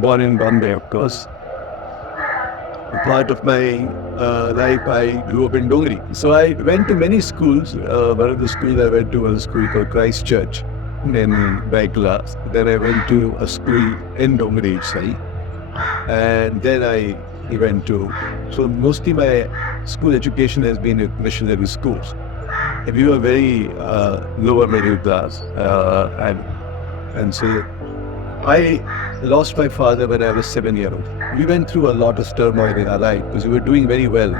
born in Bombay, of course. Part of my life, I grew up in Dongri. So I went to many schools. One of the schools I went to was a school called Christ Church in Baiklas. Then I went to a school in Dongri itself. And then I went to, so mostly my school education has been at missionary schools. And we were very lower middle class. And so I lost my father when I was 7 years old. We went through a lot of turmoil in our life because we were doing very well.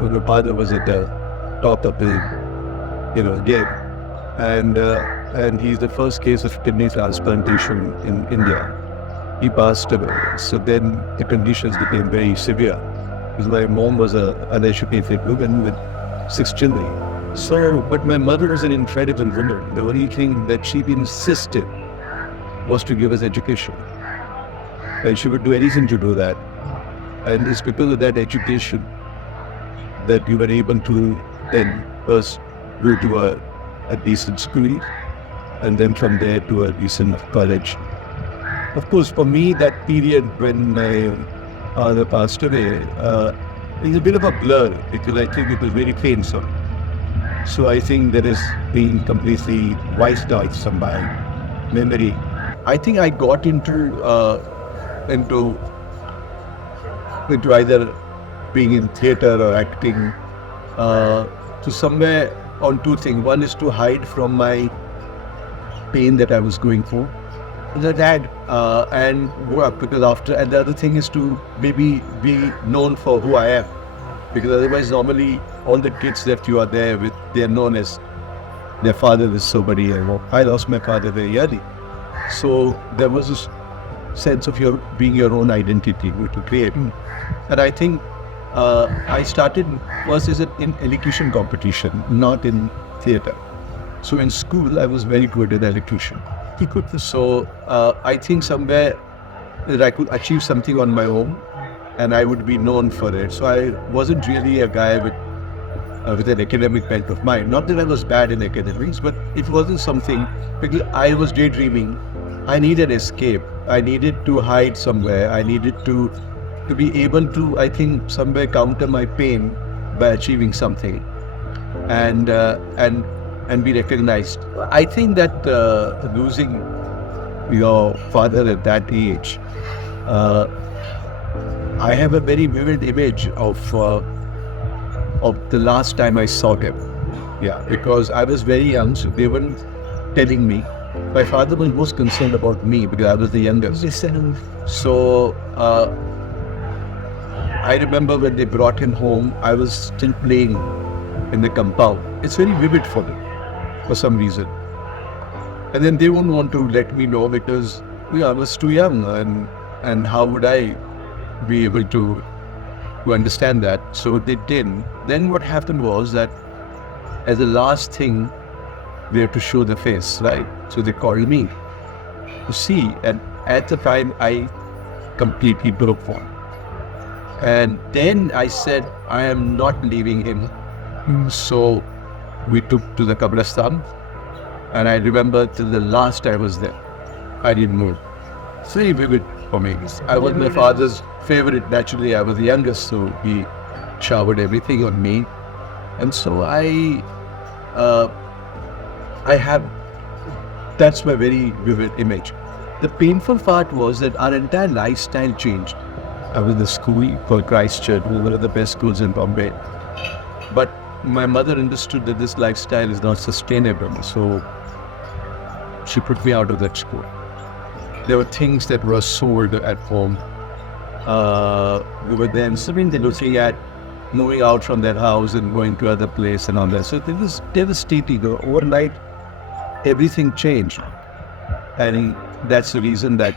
When my father was at the top of his, game. And he's the first case of kidney transplantation in India. He passed away. So then the conditions became very severe because my mom was an uneducated woman with 6 children. So, but my mother was an incredible woman. The only thing that she insisted was to give us education. And she would do anything to do that. And it's because of that education that we were able to then first go to a decent school and then from there to a decent college. Of course, for me, that period when my father passed away is a bit of a blur because I think it was very painful. So I think that is being completely wiped out from my memory. I think I got into either being in theatre or acting to somewhere on 2 things. One is to hide from my pain that I was going through. And work because after, and the other thing is to maybe be known for who I am, because otherwise normally all the kids that you are there with, they are known as their father is somebody. I lost my father very early, so there was this sense of being your own identity to create. And I think I started first as in elocution competition, not in theatre. So in school I was very good at elocution. So I think somewhere that I could achieve something on my own and I would be known for it. So I wasn't really a guy with an academic bent of mind. Not that I was bad in academics, but it wasn't something, because I was daydreaming. I needed escape. I needed to hide somewhere. I needed to be able to, I think, somewhere counter my pain by achieving something and be recognized. I think that losing your father at that age, I have a very vivid image of the last time I saw him. Yeah, because I was very young, so they weren't telling me. My father was most concerned about me because I was the youngest. So I remember when they brought him home, I was still playing in the compound. It's very vivid for me, for some reason. And then they wouldn't want to let me know because I was too young, and how would I be able to understand that? So they didn't. Then what happened was that as the last thing, they had to show the face, right? So they called me to see, and at the time I completely broke down. And then I said, I am not leaving him. So we took to the Kabristan, and I remember till the last I was there, I didn't move. It's very vivid for me. I was my father's favorite. Naturally, I was the youngest, so he showered everything on me. And so I have, that's my very vivid image. The painful part was that our entire lifestyle changed. I was in a school called Christ Church, one of the best schools in Bombay. But my mother understood that this lifestyle is not sustainable, so she put me out of that school. There were things that were sold at home. We were then looking at moving out from that house and going to other place and all that. So it was devastating. Overnight, everything changed. And that's the reason that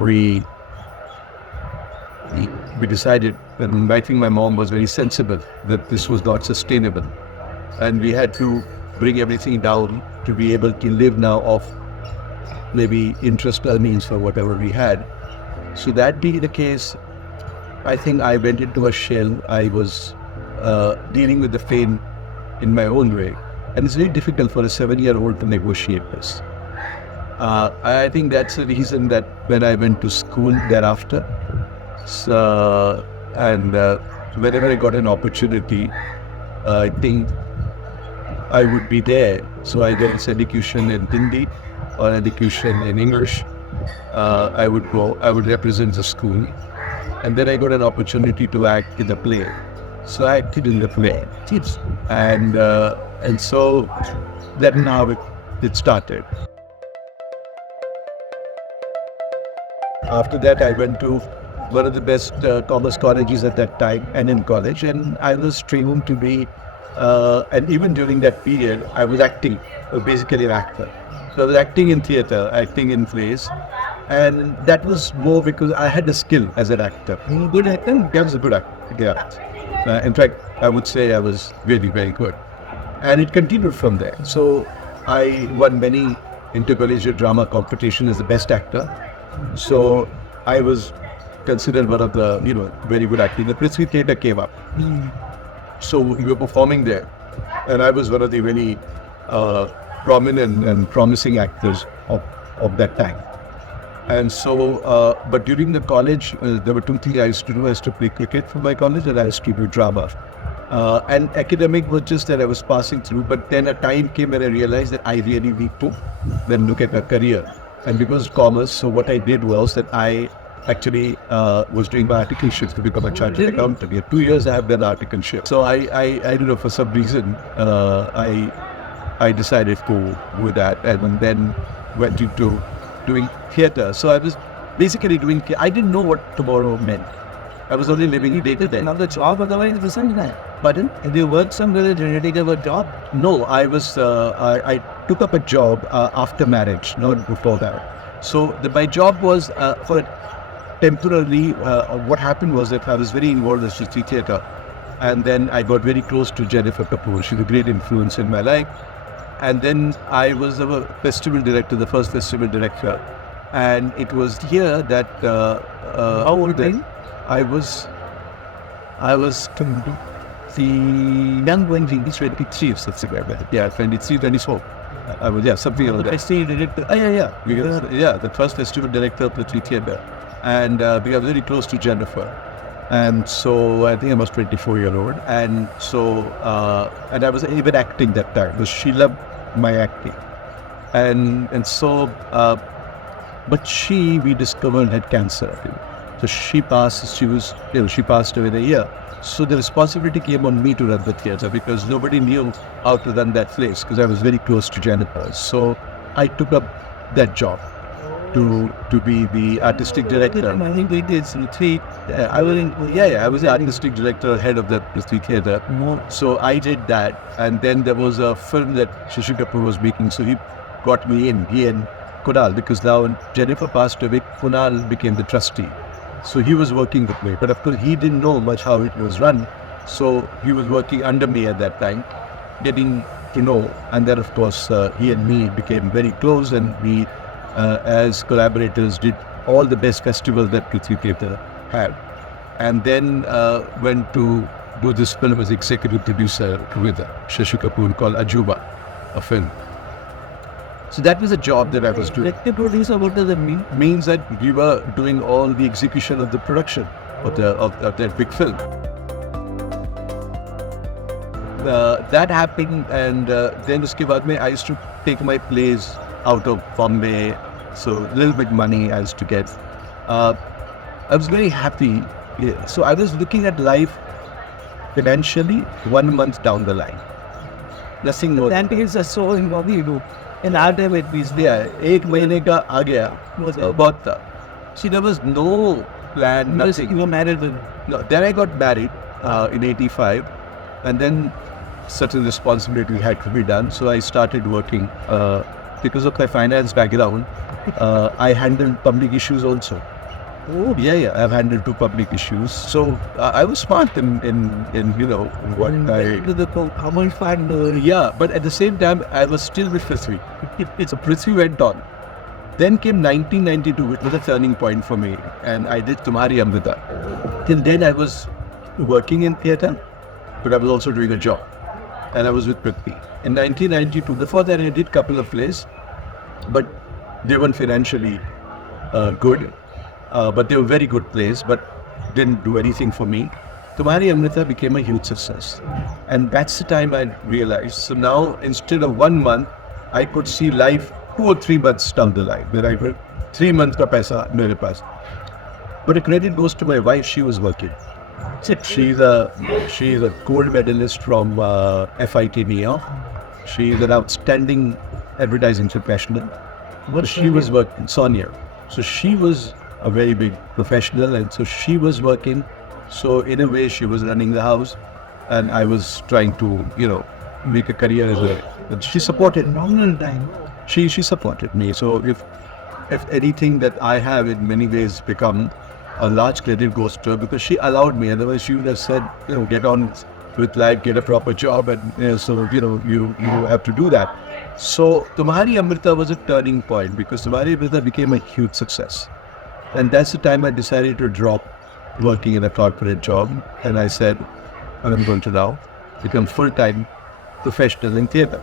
we decided, and I think my mom was very sensible, that this was not sustainable. And we had to bring everything down to be able to live now off maybe interest earnings for whatever we had. So that being the case, I think I went into a shell. I was dealing with the pain in my own way. And it's very difficult for a 7-year-old to negotiate this. I think that's the reason that when I went to school thereafter, and whenever I got an opportunity, I think I would be there. So I get execution in Hindi or execution in English. I would go, I would represent the school. And then I got an opportunity to act in the play. So I acted in the play. And so that's how it started. After that, I went to one of the best commerce colleges at that time, and in college, and I was trained to be, and even during that period, I was acting, basically an actor. So I was acting in theatre, acting in plays, and that was more because I had the skill as an actor. Good actor? I was a good actor, yeah. In fact, I would say I was really very good. And it continued from there. So I won many intercollegiate drama competitions as the best actor. So I was considered one of the, very good actors. The Prithvi Theatre came up. So we were performing there. And I was one of the very prominent and promising actors of that time. And so, but during the college, there were two things I used to do. I used to play cricket for my college, and I used to do drama. And academic was just that I was passing through. But then a time came when I realized that I really need to then look at a career. And because commerce, so what I did was that I actually was doing my articleship to become a chartered accountant. In 2 years, I have done articleship. So I don't know, for some reason, I decided to go with that, and then went into doing theatre. So I was basically doing, I didn't know what tomorrow meant. I was only living day to day. Now the job otherwise wasn't that. Pardon? Did you work somewhere did you get a job? No, I was, I took up a job after marriage, not before that. So my job was for temporarily, what happened was that I was very involved in the Prithvi Theatre. And then I got very close to Jennifer Kapoor. She's a great influence in my life. And then I was a festival director, the first festival director. And it was here that... How old were you? I was The young 23 or something like that. Yeah, 23, 24. I was, something like that. Festival director. Yeah, the first festival director of Prithvi Theatre. And we were very close to Jennifer. And so I think I was 24-year-old. And so, and I was even acting that time because she loved my acting. And so, but we discovered had cancer. So she passed away in a year. So the responsibility came on me to run the theatre because nobody knew how to run that place because I was very close to Jennifer. So I took up that job to be the artistic director. I think we did some three. I was the artistic director, head of the Prithvi Theatre. So I did that, and then there was a film that Shashi Kapoor was making. So he got me in, he and Kunal, because now when Jennifer passed away, Kunal became the trustee. So he was working with me, but of course he didn't know much how it was run. So he was working under me at that time, getting to know. And then of course he and me became very close, and we as collaborators did all the best festivals that Prithvi Theatre had. And then went to do this film as executive producer with Shashi Kapoor called Ajuba, a film. So that was a job that I was doing. Executive producer, what does it mean? Means that we were doing all the execution of the production of that big film. That happened, and then uske baad mein I used to take my plays out of Bombay, so a little bit money I used to get. I was very happy. Yeah. So I was looking at life financially 1 month down the line. Nothing more. That is so involved. In our time it was there. 1 mahine ka aa gaya. Bahut tha. See, there was no plan, nothing. You were married then? No, then I got married in 85, and then certain responsibility had to be done. So I started working. Because of my finance background, I handled public issues also. Oh. Yeah, I've handled 2 public issues. So I was smart in what How much fun? Yeah, but at the same time, I was still with Prithvi. So Prithvi went on. Then came 1992, which was a turning point for me, and I did Tumhari Amrita. Till then, I was working in theatre, but I was also doing a job, and I was with Prithvi. In 1992, before that, I did a couple of plays, but They weren't financially good, but they were very good plays, but didn't do anything for me. Tumhari Amrita became a huge success. And that's the time I realized, so now instead of 1 month, I could see life 2 or 3 months down the line, where I could 3 months ka paisa mere paas. But the credit goes to my wife, she was working. She's a gold medalist from FIT New York. She's an outstanding advertising professional. But she was working, Sonia. So she was a very big professional, and so she was working. So in a way, she was running the house, and I was trying to, make a career as well. But she supported Normal time. she supported me. So if anything that I have in many ways become a large credit goes to her, because she allowed me. Otherwise, she would have said, get on with life, get a proper job, and you have to do that. So Tumhari Amrita was a turning point, because Tumhari Amrita became a huge success, and that's the time I decided to drop working in a corporate job, and I said, I'm going to now become full-time professional in theatre.